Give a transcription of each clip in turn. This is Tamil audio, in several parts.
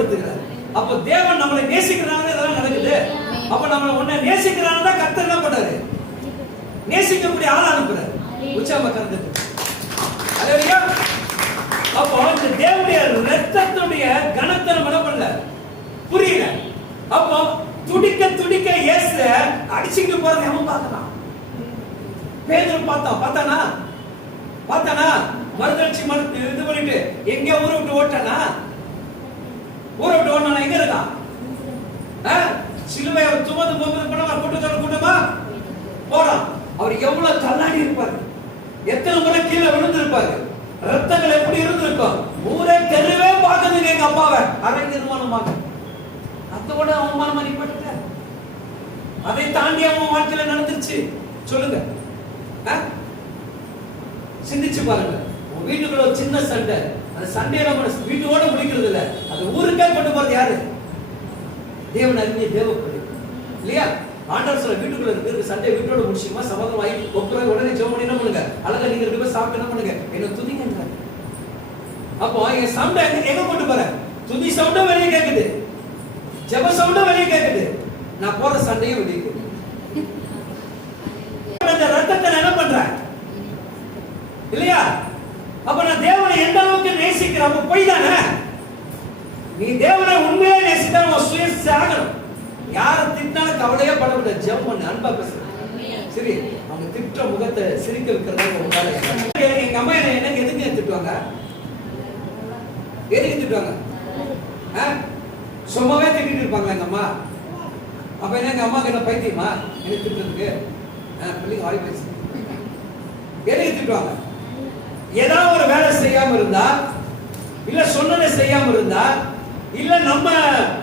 வெளிப்படுத்துகிறார். அப்ப தேவன் நம்மளை நேசிக்கிறாங்க, இதெல்லாம் நடக்குது. அப்ப நம்ம உன்னை நேசிக்கிறாங்க தான் கர்த்தர் என்ன பண்றாரு? நேசிக்கக்கூடிய ஆள் அனுப்புறாரு. உச்சாம கர்த்தர். அல்லேலூயா. அப்போ இந்த தேவனுடைய இரத்தத்துடைய கனத்தை நம்ம என்ன பண்ணல, புரியல. அப்போ துடிக்க துடிக்க இயேசு அடிச்சிட்டு போறத அவன் பார்த்தான். பேதுரு பார்த்தானா மறுதளிச்சு இது பண்ணிட்டு எங்க ஊரை விட்டு ஓட்டானா? ஊரை விட்டு ஓட்டானா? எங்க இருக்கான்? சிலுவை அவர் சுமந்து போகும்போது கூட்டமா போறான். அவர் எவ்வளவு தள்ளாடி இருப்பாரு, எத்தனை முறை கீழே விழுந்து இருப்பாரு, ரத்தங்கள் எப்படி இருந்திருக்கும். ஊரே தெருவே பார்க்குதுங்க எங்க அப்பாவை அரை நிர்மாணமாக. அதோட அவமானம் அடிப்பட்ட அதை தாண்டி அவன் வாழ்க்கையில நடந்துருச்சு. சொல்லுங்க, சிந்திச்சு பாருங்க. உங்க வீட்டுக்குள்ள ஒரு சின்ன சண்டை, அந்த சண்டையில வீட்டோட முடிக்கிறது இல்ல, அது ஊருக்கே கொண்டு போறது யாரு? தேவன் அறிஞ தேவப்படி இல்லையா? ஆண்டவர் சொல்ல வீட்டுக்குள்ள இருக்கிற சண்டை வீட்டோட முடிச்சுமா சமாதானம் ஆகி ஒப்புற உடனே ஜெபம் பண்ணி என்ன பண்ணுங்க, அழகா நீங்க ரெண்டு பேரும் சாப்பிட்டு என்ன பண்ணுங்க, என்ன துதிங்க. அப்போ என் சண்டை எங்க கொண்டு போற? துதி சவுண்டும் வெளியே கேட்குது, ஜெப சவுண்டும் வெளியே கேட்குது, நான் போற சண்டையும் வெளியே கேட்குது. அந்த ரத்தத்தை என்ன பண்ற இல்லையா? அப்ப நான் தேவனை எந்த அளவுக்கு நேசிக்கிறேன்? அப்ப போய் தானே நீ தேவனை உண்மையா நேசித்தா உன் சுய சாகணும். யாரை திட்டினாலும் கவலையே பட முடியாது. ஜெபம் பண்ணு, அன்பா பேசு. சரி, அவங்க திட்ட முகத்தை சிரிக்க வைக்கிறதா உங்களால. எங்க அம்மா என்ன எதுக்கு திட்டுவாங்க? எதுக்கு திட்டுவாங்க? சும்மாவே திட்டிட்டு இருப்பாங்களா எங்க அம்மா? அப்ப என்ன எங்க அம்மாக்கு என்ன பைத்தியமா என்ன திட்டுறதுக்கு? பிள்ளைங்க வாய் பேசு. எதுக்கு திட்டுவாங்க? ஏதாவது ஒரு வேலை செய்யாம இருந்தா, இல்ல சொன்னதை செய்யாம இருந்தா, இல்ல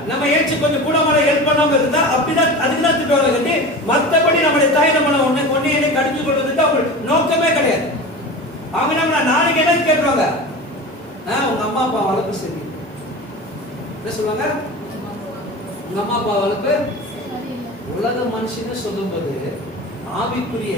நம்ம ஏச்சு கொஞ்சம் கூட மழை ஹெல்ப் பண்ணாம இருந்தா அப்படிதான், அதுக்குதான் திட்டுவாங்க கட்டி. மற்றபடி நம்மளுடைய தாய் நம்ம ஒன்னையே கடிச்சு கொள்வதுக்கு அவங்க நோக்கமே கிடையாது. அவங்க நம்ம நாளைக்கு என்ன கேட்பாங்க? உங்க அம்மா அப்பா வளர்ப்பு சரி. என்ன சொல்லுவாங்க? உங்க அம்மா அப்பா வளர்ப்பு. உலக மனுஷன்னு சொல்லும் போது ஆவிக்குரிய